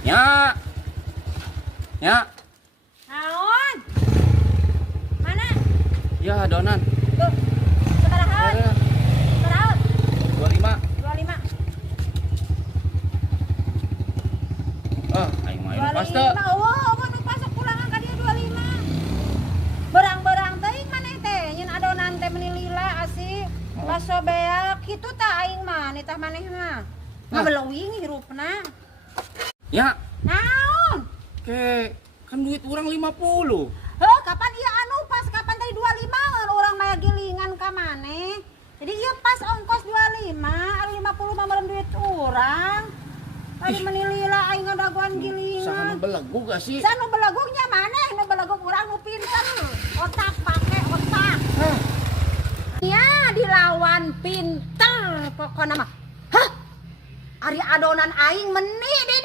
Ya. Ya. Naon? Mana? Ya, adonan. Tuh. Sabaraha? Ya, Sabaraha? 25. 25. Oh, aing mah anu pas teu. 25. Oh, nu pasok pulangan ka dia 25. Berang-berang teuing maneh teh, nyeun adonan teh meuni lila asih. Baso beak kitu tah aing mah, nitah maneh mah. Ngabeleuwing hirupna. Ya, Naon? kan duit urang 50. Heh, kapan ieu anu pas kapan tadi 25 urang maya gilingan ka maneh. Jadi ieu pas ongkos 25, anu 50 mah meureun duit urang. Tadi meuni lila aing ngadaguan Saha gilingan. belegu gak sih? Sanu belegugnya maneh, nu belegug urang nu pinter. Otak pake otak. Hah, Ya, dilawan pinter pokona mah. Hah? Ari adonan aing meuni di